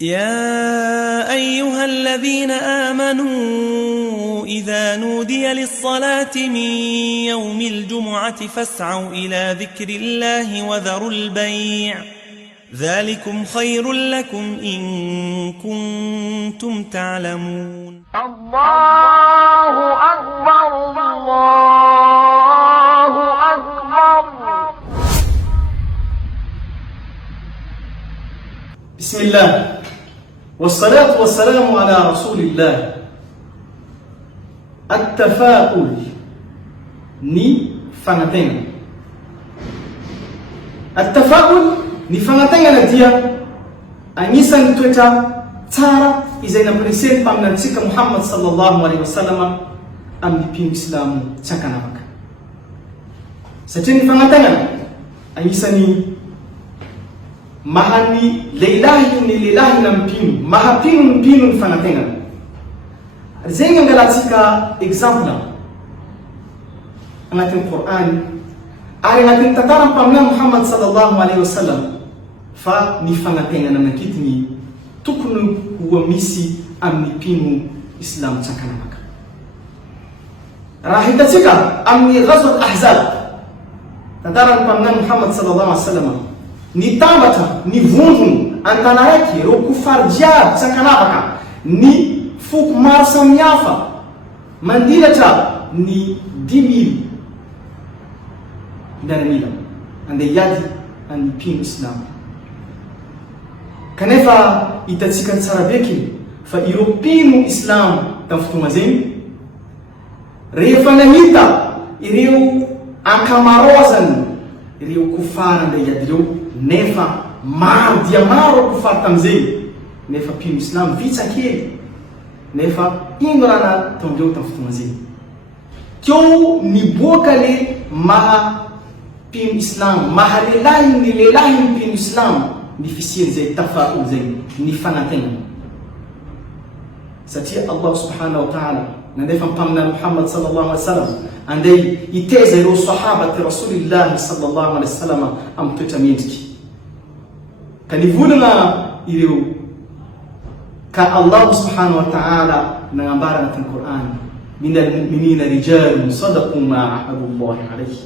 يا أيها الذين آمنوا إذا نودي للصلاة من يوم الجمعة فاسعوا إلى ذكر الله وذروا البيع ذلكم خير لكم إن كنتم تعلمون. الله أكبر الله أكبر. بسم الله والصلاة والسلام على رسول الله. التفاؤل ni fanatenga. التفاؤل ni fanatenga na dia anisan'ny toetra tsara izay nampireseny mpaminantsika Muhammad sallallahu alaihi wasallam amin'ny mpino Islamo tsy ankanavaka. Satria ny fanatenga anisan'ny mahani leilahi na mpino, mahapino ny mpino ny fanatenga. Zay angalatsika exemple anatin'ny Qur'an ary anatin'ny tantaran'ny mpaminany Muhammad sallallahu alaihi wasallam fa ny fanatenana nakitiny tokony ho misy amin'ny mpino Islam tsy ankanavaka. Raha hitatsika amin'ny ghazwat Ahzab, tantaran'ny mpaminany Muhammad sallallahu alaihi wasallam ni tambatra ni vondrony antana raiky reo kufar jiaby tsy ankanavaka, ny foko maro samihafa mandilatra ny 10,000 miaramila andeha hiady amin'ny mpino Islam. Kanefa hitatsika tsara beky fa ireo mpino Islam tamin'ny fotoana zay rehefa nahita ireo ankamarozany ireo kufar andeha hiady ireo, nefa maro dia maro kufar tamizay, nefa mpino Islam vitsakely, nefa ino raha nataondreo tamin'ny fotoana zay. Keo niboaka le maha mpino Islam, maha lehilahy ny lehilahy ny mpino Islam ny fisiany zay tafaul zay ny fanatenana. Satria Allah subhanahu wa ta'ala nandefa mpaminany Muhammad sallallahu alaihi wasallam andeha iteza ireo sahaba ty Rasulillah sallallahu alaihi wasallam amin'ny toetra mendriky. Ka nivolagna ireo ka Allah subhanahu wa ta'ala nangambara anatin'ny Qur'an, minal mu'minina rijalun sadaqu ma ahadu Allah alayhi.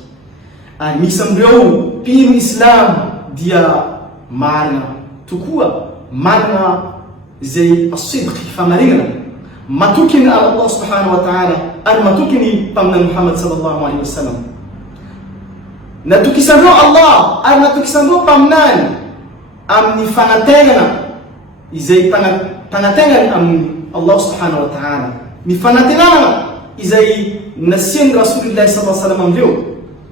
Ary misy amreo mpino Islam dia marina tokoa, marina zay asidqy famarinana, matokiny Allah subhanahu wa ta'ala ary matokiny mpaminany Muhammad sallallahu alaihi wasallam. Natokisandreo Allah ary natokisandreo mpaminany amin'ny fanatenana izay panatenana amin'ny Allah subhanahu wa ta'ala, ny fanatenana izay nasiany Rasulullah sallallahu alaihi wasallam amreo,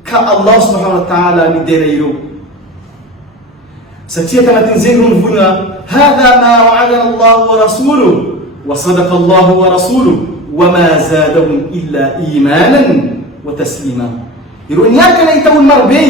ka Allah subhanahu wa ta'ala nidera ireo. Satria tanatin'izay reo nivolagna hadha ma wa'adana Allah wa rasuluhu wa sadaqa Allah wa rasuluhu wa ma zadahum illa imanan wa taslima. Ireo niaraka na hitahony marobe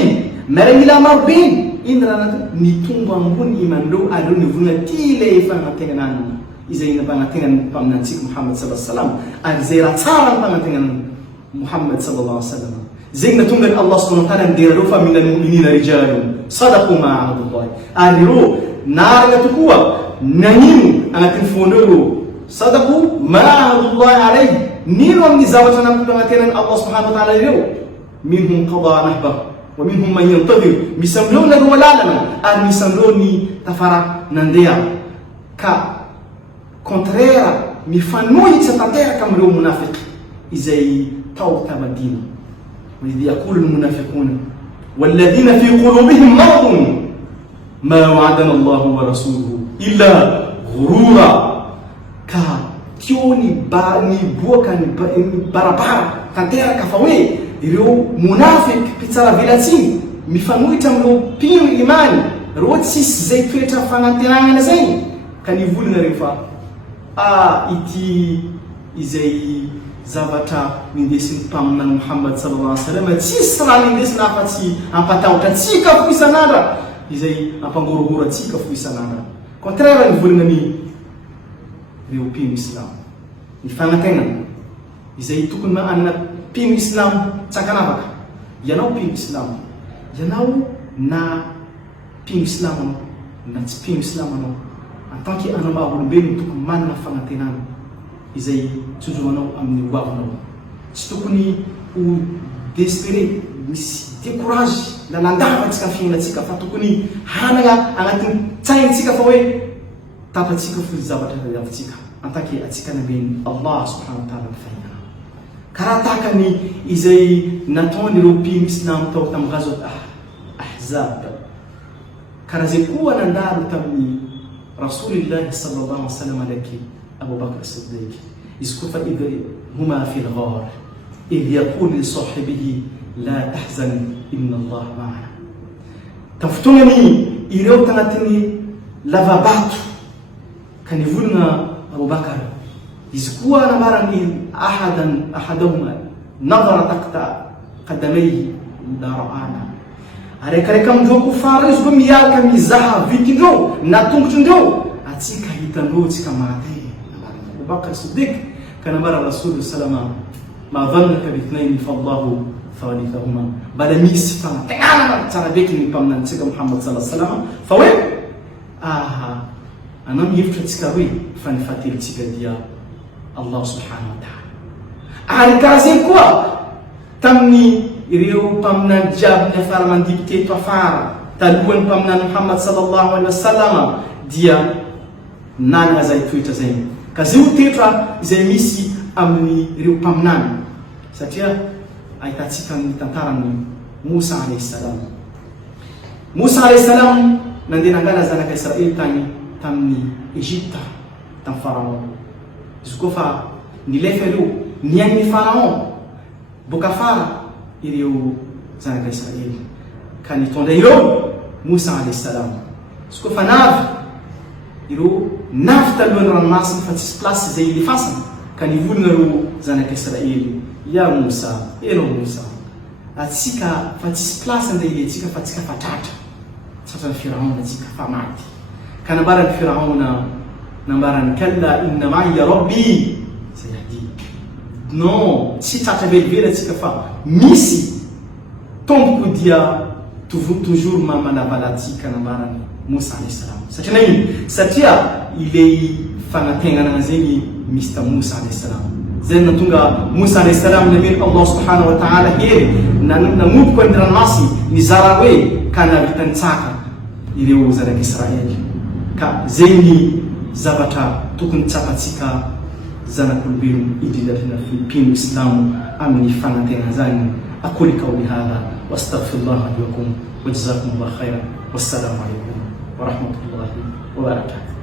miaramila marobe, ino raha nitombo ambony imanreo ary reo nivolagna ty le fanatenana izay nampanatenany mpaminantsika Muhammad sallallahu alaihi wasallam, ary zay raha tsara ny mpanatenany Muhammad sallallahu alaihi wasallam. Zay natonga Allah subhanahu wa ta'ala ndera reo fa minal mu'minina rijalun sadaqu ma ahadu Allah, ary reo narana tokoa nanino anatin'ny fonreo sadaqu ma ahadu Allah alayhi, nino amin'ny zavatra nampanatenany Allah subhanahu wa ta'ala ireo. Minhum qada nahba wa minhum man yantadir, misy amreo naroa lalana ary misy amreo ny tafara nandeha. Ka contraire mifanohitra tanteraka amreo munafiqy izay tao tamadina. وإذ يقول المنافقون والذين في قلوبهم مرض ما وعدنا الله ورسوله إلا غرورا. Ka tioni ni boka ni barabara tanteraka fa hoe ireo munafik pitsara velatsiny mifanohitra amreo mpino imany reo tsisy zay toetra fanantenana zay, ka nivolagna rehefa ity izay zavatra nindesin'ny mpaminany Muhammad sallallahu alaihi wasallam tsisy raha nindesina afa-tsy ampatahotra atsika fo isan'andra, izay ampangorogoro atsika fo isan'andra. Contraire nivolagna ny reo mpino Islam, ny fanatenana izay tokony manana mpino Islam tsy ankanavaka. Ianao mpino Islam, ianao na mpino Islam anao na tsy mpino Islam anao, en tant que anao maha-olombelona tokony manana fagnantenana izay tsonjomanao amin'ny hoavinao. Tsy tokony ho désespéré, misy décourage lalandava antsika amin'ny fiainantsika, fa tokony hanana agnatin'ny tsaintsika fa hoe tapatsika fo zavatra avintsika en tant que atsika namen'ny Allah subhanahu wa ta'ala ny fahaizana. Karaha tahaka ny izay nataon'ireo mpino Islam tao tamin'ny Ghazwat Ahzab, karaha zay koa nandalo tamin'ny Rasulillahi sallallahu alaihi wasallam alaihi Abu Bakr as-Siddiq. Izy koa fa idh huma fi al-ghar idh yaqulu li sahibihi la tahzan inna Allah ma'ana. Tafotognany ireo tagnatin'ny lavabato ka nivolagna Abubakar. Izy koa namarany ahadahuma nadara takta qadamayhi la ra'ana. Araikaraiky amindreo kofara izy koa miaraka mizaha vikindreo na tongotrondreo, atsika hitandreo tsika maty. Abubakar Siddiq ka namara Rasul salama ma dhannaka bithnayn fa Allahu thalithahuma. Bala misy fanategnana tsara beky ny mpaminantsika Muhammad sallallahu alaihi wasallam fa hoe anao mihevitra tsika hoe fa ny fahatelontsika dia Allah subhanahu wa ta'ala. Ary karaha zay koa tamin'ny ireo mpaminany jiaby ny afara mandiby teto afara talohan'ny mpaminany Muhammad sallallahu alaihi wasallam dia nanana zay toetra zay. Ka zay toetra izay misy amin'ny ireo mpaminany, satria ahitatsika amin'ny tantaran'ny Musa alayhi salam. Musa alayhi salam nandeha nangala zanaka Israely tamin'ny Egypta tamin'ny Pharaon. Izy koa fa nilefa ireo niain'ny Pharaon boka afara ireo zanaka Israely ka nitondra ireo Musa alayhi salam. Izy koa fa navy ireo navy talohan'ny ranomasina fa tsisy plasy zay ilefasana ka nivolagna ireo zanaka Israely, ya Musa, eno Musa, atsika fa tsisy plasy andeha iletsika fa tsika fa tratra tratran'ny Firaona atsika fa maty. Ka nambarany Firaona nambarany kalla inna ma'iya rabbi sayahdi. Non, tsy tratra velively atsika fa misy tompoko dia toujours mamanavalatsika nambarany Musa alayhi salam. Satria naino? Satria ilay fagnategnana zegny misy ta Musa alayhi salam. Zay natonga Musa alayhi salam nameny Allah subhanahu wa ta'ala hery nanomboka ny ranomasy nizara hoe ka navitany tsaka ireo zanaka Israely. Ka zay ny zavatra tokony tsapatsika zanak'olombelona idrindra Filipino Islamu amin'ny fanategnana zany. أقول قولي هذا وأستغفر الله لي ولكم وجزاكم الله خيرا والسلام عليكم ورحمة الله وبركاته.